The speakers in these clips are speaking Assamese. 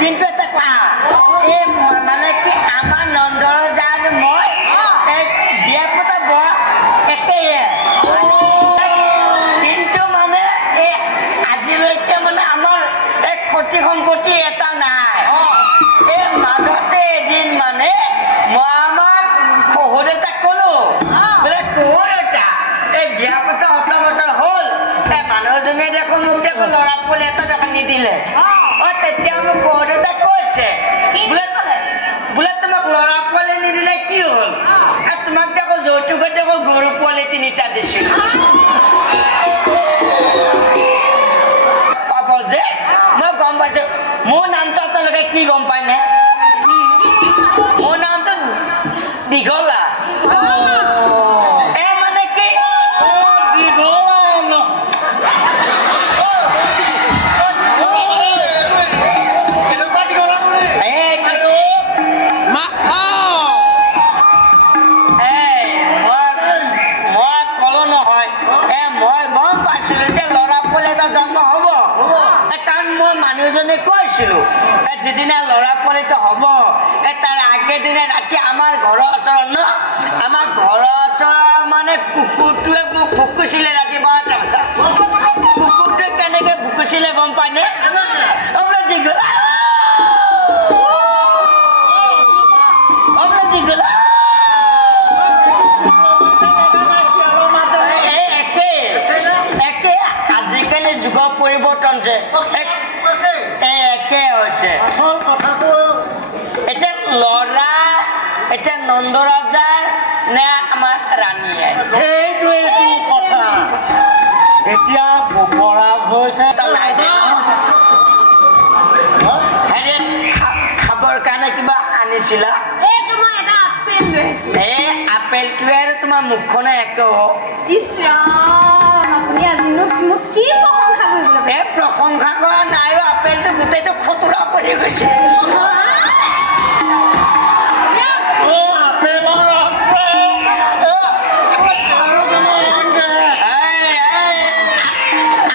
কিন্তু এটা কোৱা এই মানে কি আমাৰ নন্দৰাজা আৰু মই বিয়া পতা বৰ একেই কিন্তু মানে এই আজিলৈকে মানে আমাৰ এক ক্ষতি সম্পত্তি এটা নাই এই মাজতে এদিন মানে মই আমাৰ শহুৰ দেউতাক ক'লো বোলে শহুৰ দেউতা এই বিয়া পতা 18 বছৰ হ'ল এই মানুহজনে দেখোন মোক দেখোন ল'ৰা পোৱালি এটা দেখোন নিদিলে তেতিয়া মোক শহুৰ দেউতাক কৈছে বোলে তোমাক ল'ৰা পোৱালি নিদিলে কি হ'ল তোমাক দেখো যৌতুকত দেখো গৰু পোৱালি 3টা দিছিল পাব যে মই গম পাইছো মোৰ নামটো আপোনালোকে কি গম পায় নে মোৰ নামটো দীঘলা মানে কি যেদিনা ল'ৰা পোৱালিটো হ'ব তাৰ আগেদিনা ৰাতি আমাৰ ঘৰৰ ওচৰত ন আমাৰ ঘৰৰ ওচৰৰ মানে কুকুৰটোৱে মোক ভুকুছিলে ৰাতি 12টা বজাত কুকুৰটোৱে কেনেকে ভুকুছিলে গম পায়নে আজিকালি যুগৰ পৰিৱৰ্তন যে একে হৈছে এতিয়া ল'ৰা এতিয়া নন্দৰাজাৰ নে আমাৰ ৰাণীয়ে সেইটোৱেইটো কথা এতিয়া গোপৰাজ হৈছে খাবৰ কাৰণে কিবা আনিছিলা এই আপেলটোৱে আৰু তোমাৰ মুখখনে একে প্ৰশংসা কৰা নাই আপেলটো গোটেইটো খতুৰা পৰি গৈছে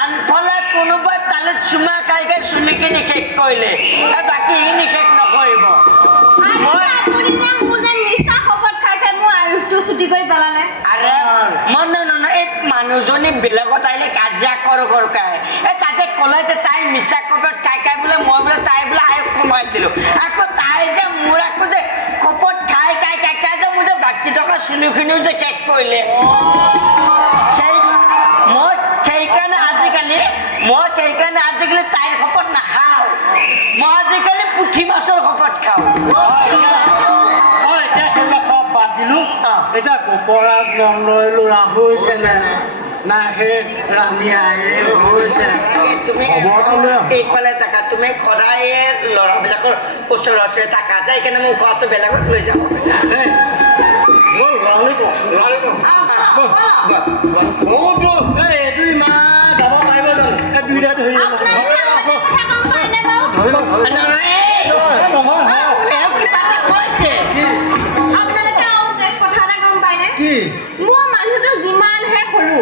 আনফালে কোনোবাই তালত চুমা খাইকে চুলিকে নিষেধ কৰিলে বাকী ই নিষেধ নকৰিব মানুহজনী বেলেগত আহিলে কাজিয়া কৰো কাই তাতে ক'লে যে তাই মিছা কপত খাই খাই বোলে মই বোলে তাই বোলে আয়ুস কমাই দিলো আকৌ তাই যে মোৰ আকৌ যে কপত খাই খাই খাই খাই যে মোৰ যে বাকী থকা চুলিখিনিও যে চেক কৰিলে মই সেইকাৰণে আজিকালি তাইৰ কপত নাখাওঁ মই আজিকালি পুঠি মাছৰ কপত খাওঁ সব বাদ দিলো এতিয়া গোপৰাজ নন্দই ল'ৰা হৈছে না সেই ৰাণী হৈছে এইফালে থাকা তুমি সদায় ল'ৰাবিলাকৰ ওচৰতে থাকা যায় সেইকাৰণে মোৰ ঘৰটো বেলেগত লৈ যাব এইটো ইমান যাব পাৰিব জানো দুইটা ধৰি মোৰ মানুহটো যিমান হে সৰু